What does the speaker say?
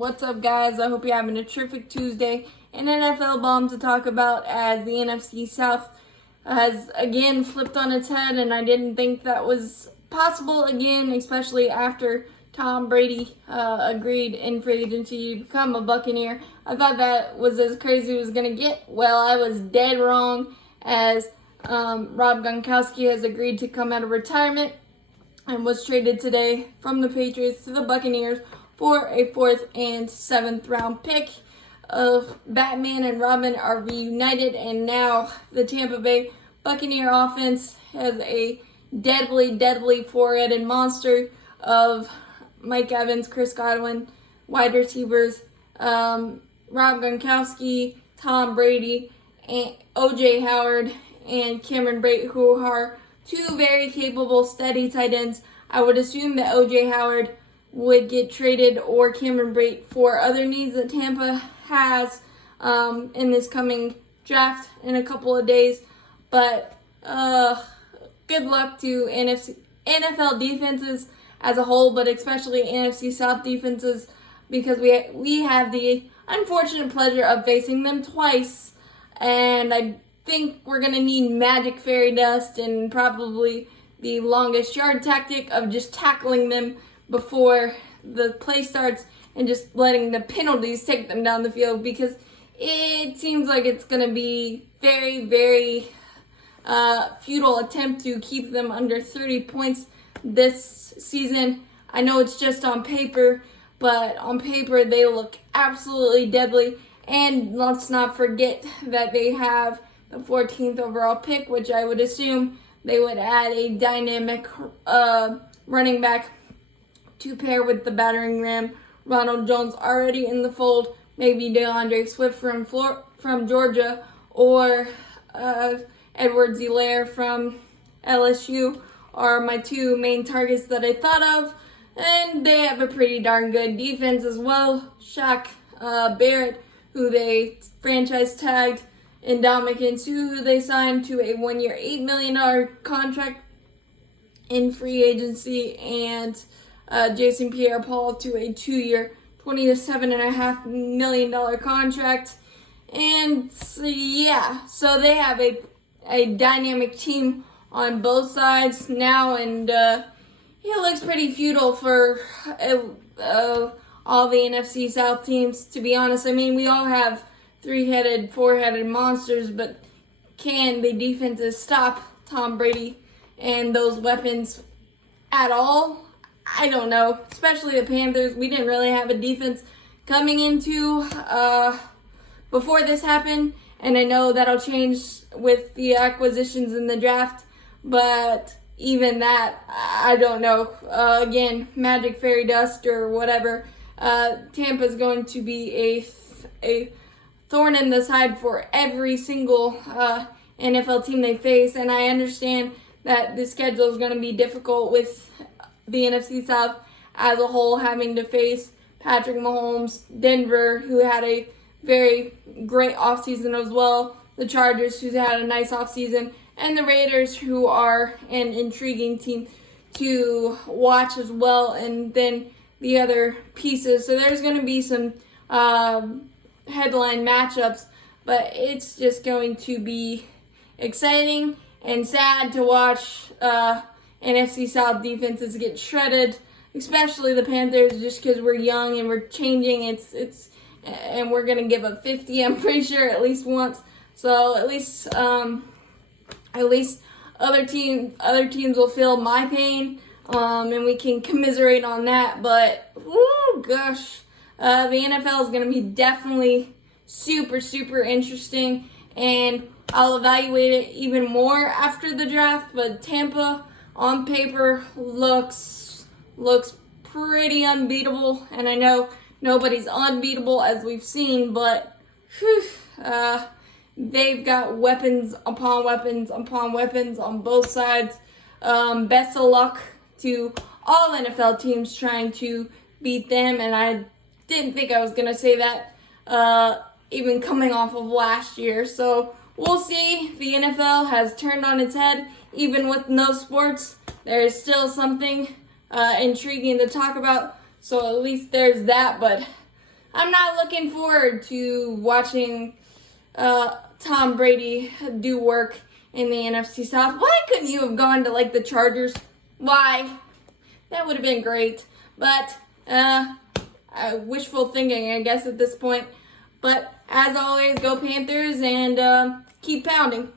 What's up, guys? I hope you're having a terrific Tuesday. An NFL bomb to talk about as the NFC South has again flipped on its head, and I didn't think that was possible again, especially after Tom Brady agreed in free agency to become a Buccaneer. I thought that was as crazy as it was going to get. Well, I was dead wrong, as Rob Gronkowski has agreed to come out of retirement and was traded today from the Patriots to the Buccaneers for a 4th and 7th round pick. Of Batman and Robin are reunited, and now the Tampa Bay Buccaneer offense has a deadly four-headed monster of Mike Evans, Chris Godwin, wide receivers, Rob Gronkowski, Tom Brady, and O.J. Howard, and Cameron Brate, who are two very capable, steady tight ends. I would assume that O.J. Howard would get traded, or Cameron Brate, for other needs that Tampa has in this coming draft in a couple of days. But good luck to NFL defenses as a whole, but especially NFC South defenses, because we have the unfortunate pleasure of facing them twice, and I think we're going to need magic fairy dust and probably the longest yard tactic of just tackling them before the play starts and just letting the penalties take them down the field, because it seems like it's going to be very futile attempt to keep them under 30 points this season. I know it's just on paper, but on paper they look absolutely deadly. And let's not forget that they have the 14th overall pick, which I would assume they would add a dynamic running back to pair with the battering ram Ronald Jones already in the fold. Maybe DeAndre Swift from Georgia, or Edwards-Helaire from LSU are my two main targets that I thought of. And they have a pretty darn good defense as well. Shaq Barrett, who they franchise tagged, and Ndamukong Suh, who they signed to a 1-year, $8 million contract in free agency, and Jason Pierre-Paul to a 2-year, $27.5 million contract. And so they have a dynamic team on both sides now, and it looks pretty futile for all the NFC South teams, to be honest. I mean, we all have three-headed, four-headed monsters, but can the defenses stop Tom Brady and those weapons at all? I don't know, especially the Panthers. We didn't really have a defense coming into before this happened, and I know that'll change with the acquisitions in the draft, but even that, I don't know. Again, magic fairy dust or whatever. Tampa's going to be a thorn in the side for every single NFL team they face, and I understand that the schedule is going to be difficult with the NFC South as a whole, having to face Patrick Mahomes, Denver, who had a very great offseason as well, the Chargers, who's had a nice offseason, and the Raiders, who are an intriguing team to watch as well, and then the other pieces. So there's going to be some headline matchups, but it's just going to be exciting and sad to watch NFC South defenses get shredded, especially the Panthers, just because we're young and we're changing. And we're gonna give up 50, I'm pretty sure, at least once. So at least other teams will feel my pain, and we can commiserate on that. But gosh, the NFL is gonna be definitely super interesting, and I'll evaluate it even more after the draft. But Tampa, on paper, looks pretty unbeatable, and I know nobody's unbeatable as we've seen, but they've got weapons upon weapons on both sides. Best of luck to all NFL teams trying to beat them, and I didn't think I was going to say that even coming off of last year. So we'll see. The NFL has turned on its head. Even with no sports, there is still something intriguing to talk about. So at least there's that. But I'm not looking forward to watching Tom Brady do work in the NFC South. Why couldn't you have gone to like the Chargers? Why? That would have been great. But wishful thinking, I guess, at this point. But as always, go Panthers and keep pounding.